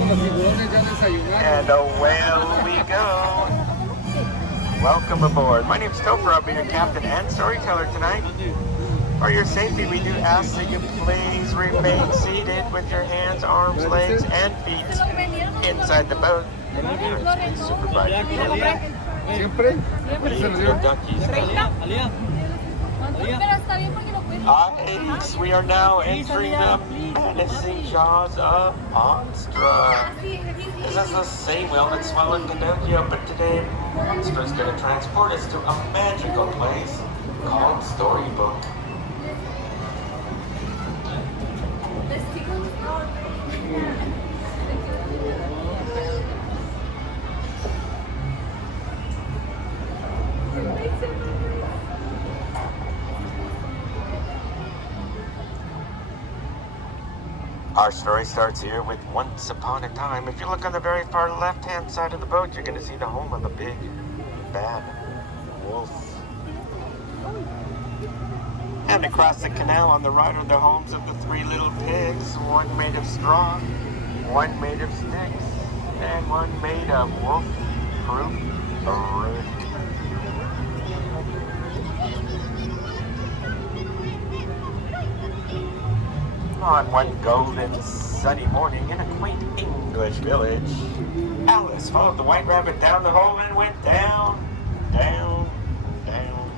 And away we go. Welcome aboard. My name's Topher. I'll be your captain and storyteller tonight. For your safety, we do ask that you please remain seated with your hands, arms, legs, and feet inside the boat. And appearance supervised. We are now entering the menacing jaws of Monstra. This is the same whale that swallowed Pinocchio, but today Monstra is going to transport us to a magical place called Storybook. Our story starts here with once upon a time. If you look on the very far left-hand side of the boat, you're going to see the home of the big, bad wolf. And across the canal on the right are the homes of the three little pigs, one made of straw, one made of sticks, and one made of wolf-proof brick. On one golden sunny morning in a quaint English village, Alice followed the white rabbit down the hole and went down, down, down.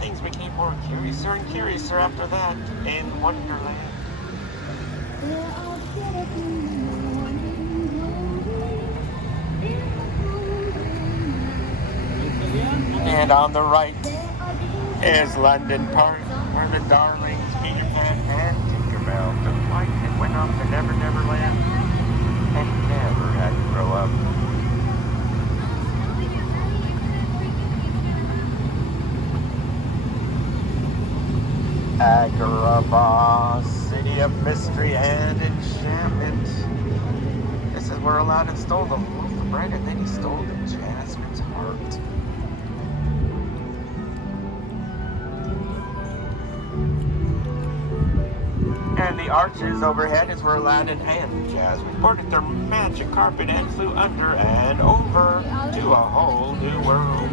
Things became more curiouser and curiouser after that in Wonderland. And on the right is London Park, where the darlings Peter Pan and Tinkerbell took flight and went off to Never Never Land and never had to grow up. Agrabah, city of mystery and enchantment. This is where Aladdin stole the loaf of bread and then he stole the Jasmine's heart. And the arches overhead is where Aladdin and Jasmine boarded their magic carpet and flew under and over to a whole new world.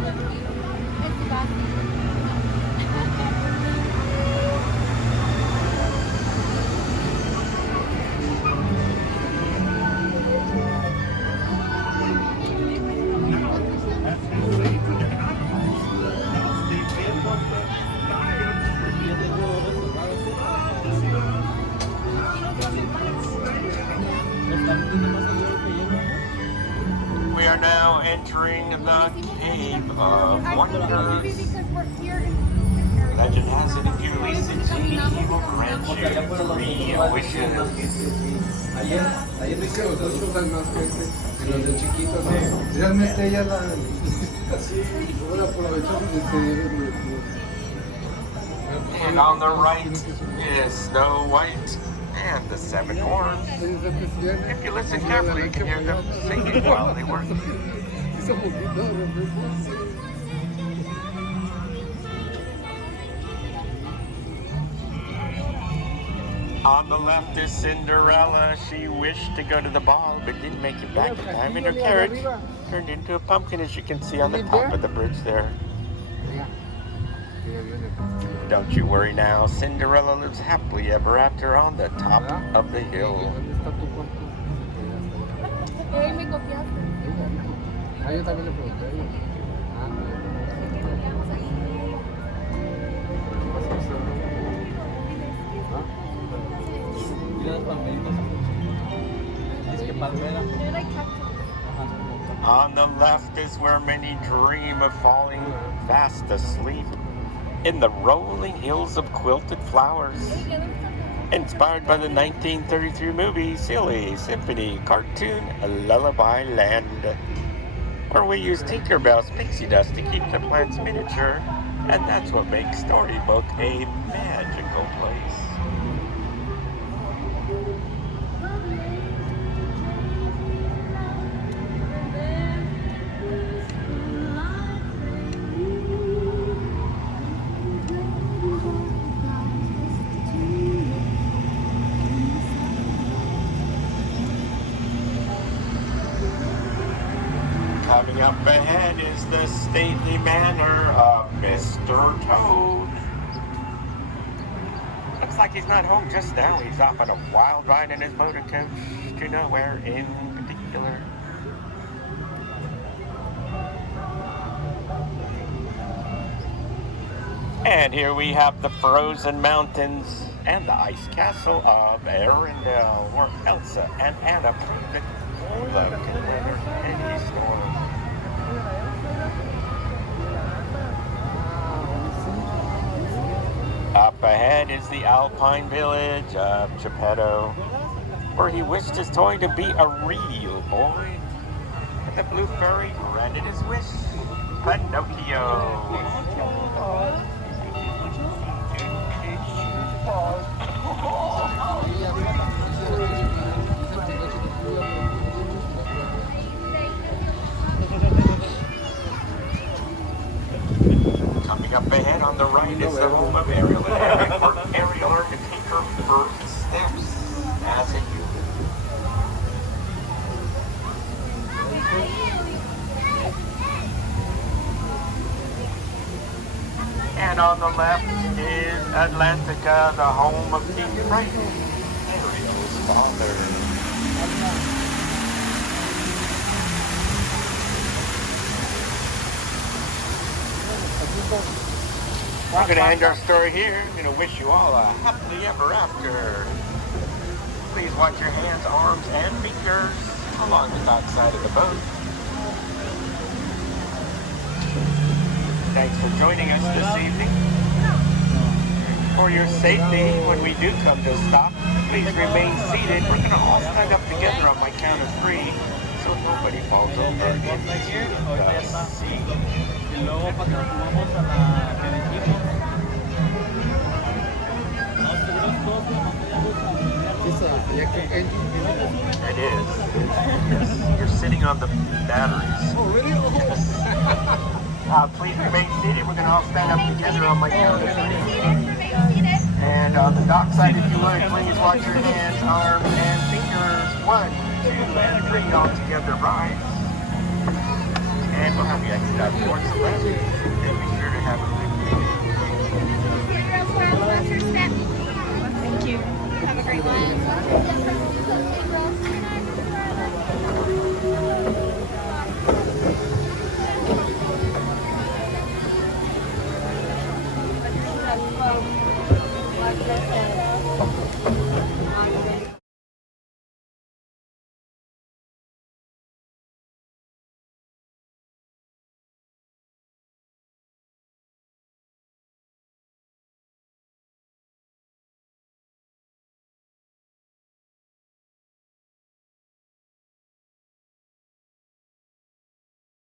We are now entering the Cave of Wonders. Legend has it if you release the genie, he will grant you 3 wishes. And on the right is Snow White and the 7 Dwarfs. If you listen carefully, you can hear them singing while they work. On the left is Cinderella. She wished to go to the ball, but didn't make it back in time, and her carriage turned into a pumpkin, as you can see on the top of the bridge there. Don't you worry now, Cinderella lives happily ever after on the top of the hill. On the left is where many dream of falling fast asleep in the rolling hills of quilted flowers. Inspired by the 1933 movie Silly Symphony cartoon Lullaby Land, where we use Tinkerbell's pixie dust to keep the plants miniature, and that's what makes Storybook a magical place. Coming up ahead is the stately manner of Mr. Toad. Looks like he's not home just now. He's off on a wild ride in his motor coach to nowhere in particular. And here we have the frozen mountains and the ice castle of Arendelle, where Elsa and Anna prove that love can weather any storm. Up ahead is the Alpine village of Geppetto, where he wished his toy to be a real boy. And the blue fairy granted his wish, Pinocchio. Coming up ahead on the right is the home of Ariel and Eric, where Ariel learned to take her first steps as a human. And on the left is Atlantica, the home of King Triton, Ariel's father. We're going to end our story here. I'm going to wish you all a happily ever after. Please watch your hands, arms, and fingers along the backside of the boat. Thanks for joining us this evening. For your safety, when we do come to a stop, please remain seated. We're going to all stand up together on my count of 3, so nobody falls over into the sea. It is. You're sitting on the batteries. Oh, really? Yes. Please remain seated. We're going to all stand up together on my count of 3. And on the dock side, if you would, please watch your hands, arms, and fingers. 1, 2, and 3 all together. Rise. And we'll have you exit out towards the left. And be sure to have a good day. Thank you. Have a great one.